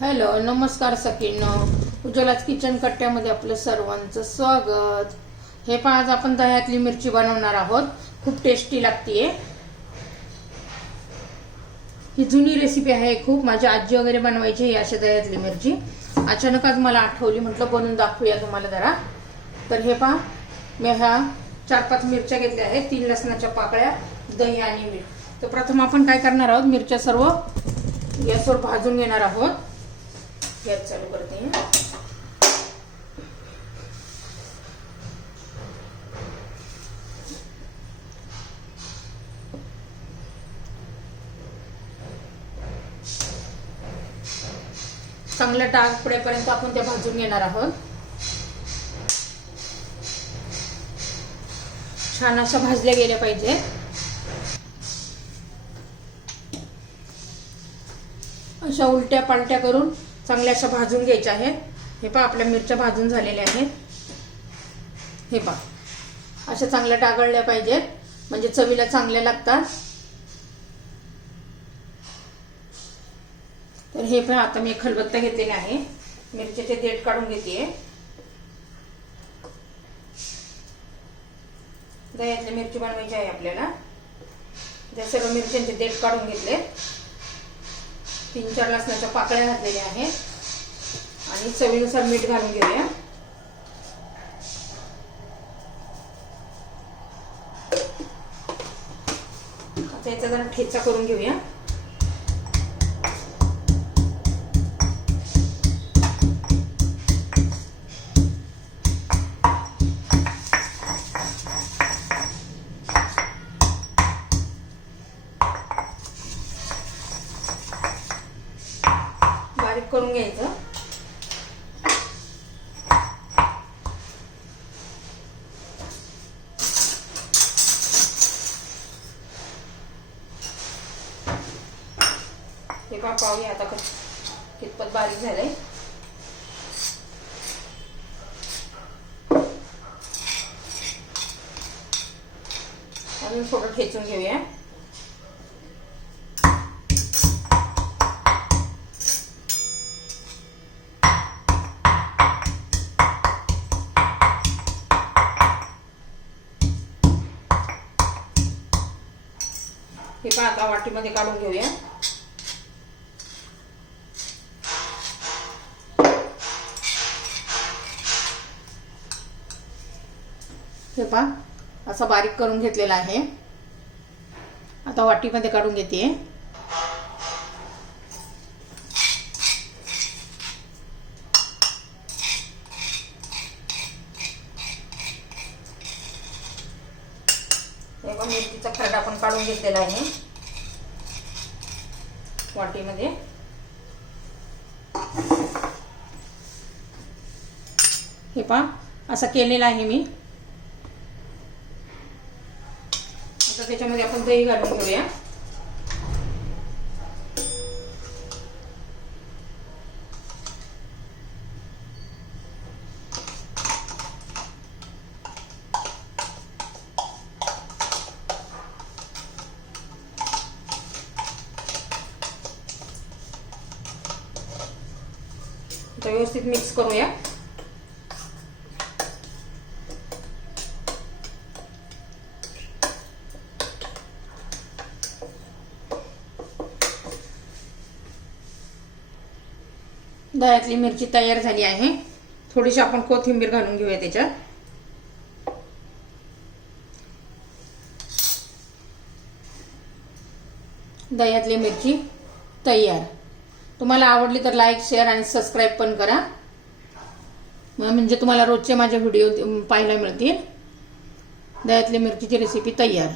Hello नमस्कार सखींनो, उज्ज्वलाच kitchen कट्ट्यामध्ये आपलं सर्वांचं स्वागत। हे पहा, आज आपण दह्यातली मिरची बनवणार आहोत। खूप टेस्टी लागते। ही जुनी रेसिपी आहे, खूप माझी आजी वगैरे बनवायची ही अशी दह्यातली मिरची। अचानक आज मला आठवली, म्हटलं बनवून दाखवूया तुम्हाला जरा। तर हे पहा, मी ह्या 4-5 मिरच्या घेतल्या आहेत, 3 लसणाच्या पाकळ्या, दही आणि मीठ। तर प्रथम आपण काय करणार आहोत, मिरच्या सर्व गॅसवर भाजून घेणार आहोत। गॅस चालू करते हैं। चांगला डाग पडेपर्यंत आपण त्या भाजून घेणार आहोत। छान अशा भाजल्या गेल्या पाहिजे। अशा उलट्या पालट्या करून चांगल्या अशा भाजून घ्यायच्या आहेत। हे पहा, आपल्या मिरच्या भाजून झालेल्या आहेत। हे पहा, अशा चांगल्या डागळल्या पाहिजेत, म्हणजे चवीला चांगल्या लागतात। तर हे पहा, आता मी खलबत्ता घेतलेला आहे, मिरच्याचे देठ काढून घेते। दह्यातली मिरची बनवायची आहे आपल्याला। त्या सर्व मिरच्यांचे देठ काढून घेतले। 3-4 लसणाच्या पाकळ्या घातलेल्या आहेत आणि चवीनुसार मीठ घालून घेऊया। आता याचा जरा ठेचा करून घेऊया। बारीक करून घ्यायचं। हे पहा, पाहूया आता कितपत बारीक झालंय। अजून थोडं ठेचून घेऊया। हे पहा, आता वाटीमध्ये काढून घेऊया। हे पहा, असा बारीक करून घेतलेला आहे। आता वाटीमध्ये काढून घेते। मिरचीचा खरडा आपण काढून घेतलेला आहे वाटीमध्ये। हे पहा, असं केलेलं आहे मी। आता त्याच्यामध्ये आपण दही घालून घेऊया। व्यवस्थित मिक्स करूया। दह्यातली मिरची तयार झाली आहे। थोडीशी आपण कोथिंबीर घालून घेऊया त्याच्यात। दह्यातली मिरची तयार। तुम्हाला आवडली तर लाईक, शेअर आणि सबस्क्राईब पण करा, म्हणजे तुम्हाला रोजचे माझे व्हिडिओ पाहायला मिळतील। दह्यातली मिरचीची रेसिपी तयार।